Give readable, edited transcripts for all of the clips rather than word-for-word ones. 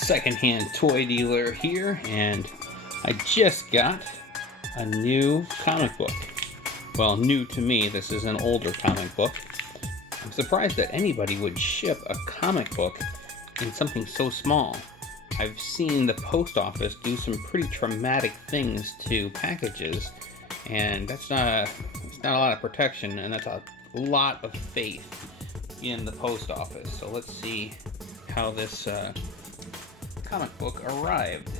secondhand toy dealer here, and I just got a new comic book. Well, new to me. This is an older comic book. I'm surprised that anybody would ship a comic book in something so small. I've seen the post office do some pretty traumatic things to packages, and it's not a lot of protection, and that's a lot of faith in the post office. So let's see how this comic book arrived.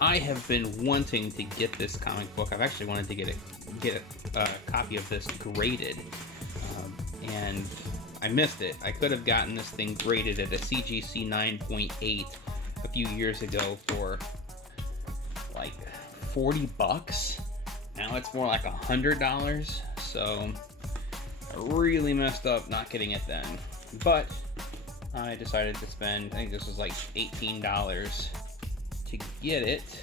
I have been wanting to get this comic book. I've actually wanted to get a copy of this graded, and I missed it. I could have gotten this thing graded at a CGC 9.8 a few years ago for like $40. Now it's more like $100. So I really messed up not getting it then. But I decided to spend, I think this was like $18 to get it.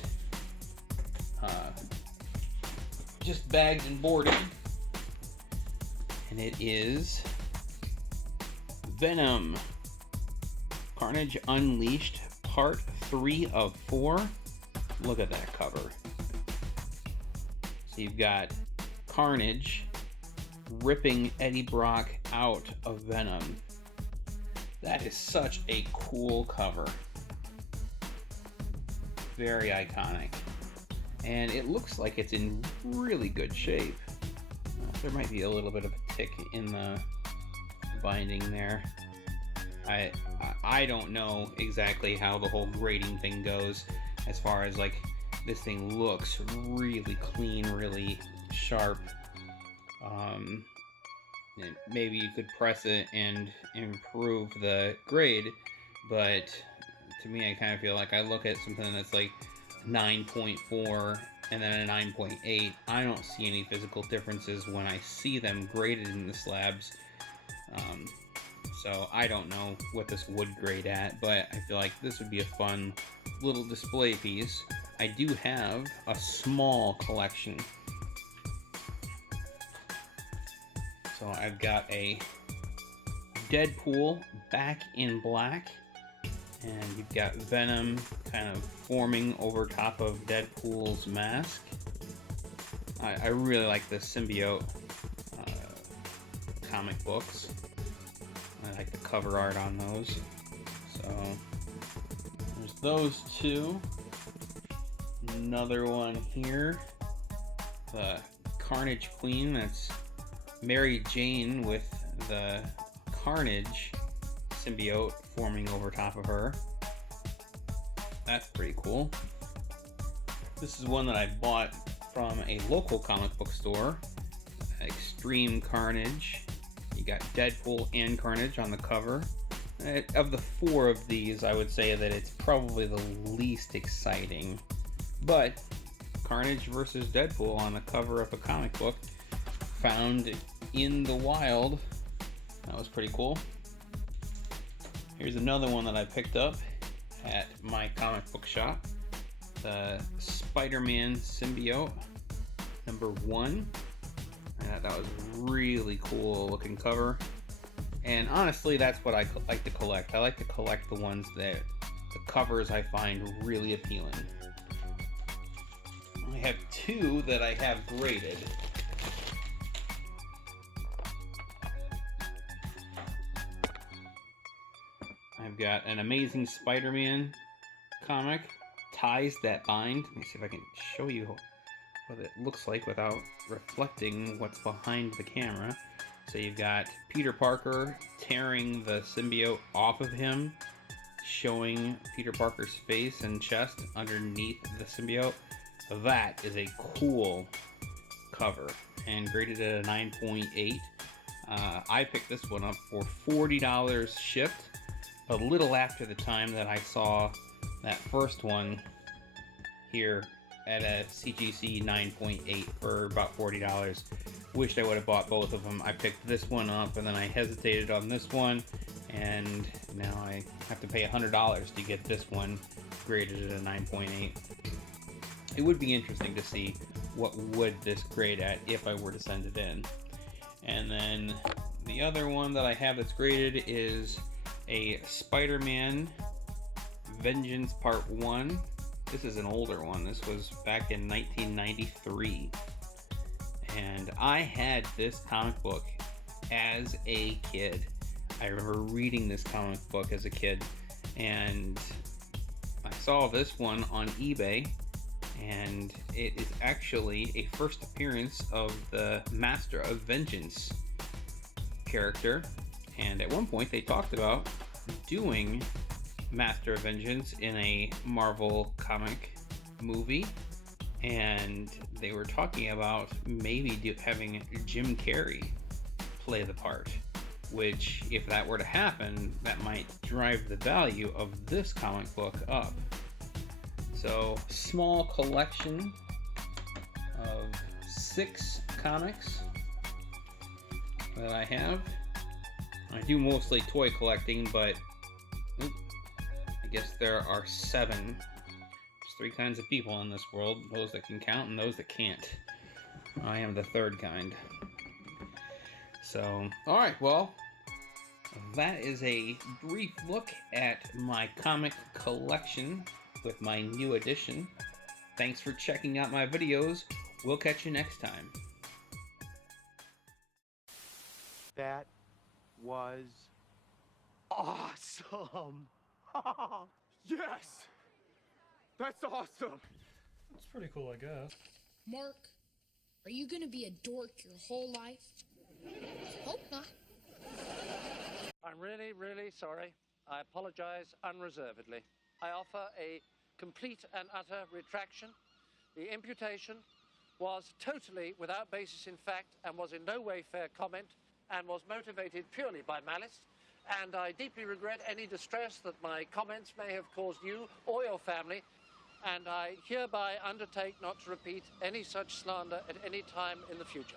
Just bagged and boarded. And it is Venom Carnage Unleashed Part 3 of 4. Look at that cover. So you've got Carnage ripping Eddie Brock out of Venom. That is such a cool cover. Very iconic. And it looks like it's in really good shape. There might be a little bit of a tick in the binding there. I don't know exactly how the whole grading thing goes, as far as like this thing looks really clean, really sharp. Maybe you could press it and improve the grade, but to me I kind of feel like I look at something that's like 9.4 and then a 9.8. I don't see any physical differences when I see them graded in the slabs. So I don't know what this would grade at, but I feel like this would be a fun little display piece. I do have a small collection. So I've got a Deadpool back in black, and you've got Venom kind of forming over top of Deadpool's mask. I really like the symbiote comic books. I like the cover art on those. So there's those two. Another one here, the Carnage Queen. That's Mary Jane with the Carnage symbiote forming over top of her. That's pretty cool. This is one that I bought from a local comic book store, Extreme Carnage. You got Deadpool and Carnage on the cover. Of the four of these, I would say that it's probably the least exciting. But Carnage versus Deadpool on the cover of a comic book found in the wild, that was pretty cool. Here's another one that I picked up at my comic book shop, the Spider-Man symbiote #1. I thought that was really cool looking cover, and honestly that's what I like to collect. I like to collect the ones that the covers I find really appealing. I have two that I have graded. I've got an Amazing Spider-Man comic, Ties That Bind. Let me see if I can show you what it looks like without reflecting what's behind the camera. So you've got Peter Parker tearing the symbiote off of him, showing Peter Parker's face and chest underneath the symbiote. That is a cool cover, and graded at a 9.8. I picked this one up for $40 shipped, a little after the time that I saw that first one here at a CGC 9.8 for about $40. Wished I would have bought both of them. I picked this one up and then I hesitated on this one, and now I have to pay $100 to get this one graded at a 9.8. It would be interesting to see what would this grade at if I were to send it in. And then the other one that I have that's graded is a Spider-Man Vengeance Part 1. This is an older one. This was back in 1993. And I had this comic book as a kid. I remember reading this comic book as a kid, and I saw this one on eBay, and it is actually a first appearance of the Master of Vengeance character. And at one point they talked about doing Master of Vengeance in a Marvel comic movie, and they were talking about maybe having Jim Carrey play the part, which, if that were to happen, that might drive the value of this comic book up. So, small collection of 6 comics that I have. I do mostly toy collecting, but I guess there are 7. There's 3 kinds of people in this world: those that can count and those that can't. I am the third kind. So, alright, well, that is a brief look at my comic collection with my new edition. Thanks for checking out my videos. We'll catch you next time. That was awesome. Yes! That's awesome! It's pretty cool, I guess. Mark, are you gonna be a dork your whole life? Hope not. I'm really sorry. I apologize unreservedly. I offer a complete and utter retraction. The imputation was totally without basis in fact and was in no way fair comment and was motivated purely by malice. And I deeply regret any distress that my comments may have caused you or your family. And I hereby undertake not to repeat any such slander at any time in the future.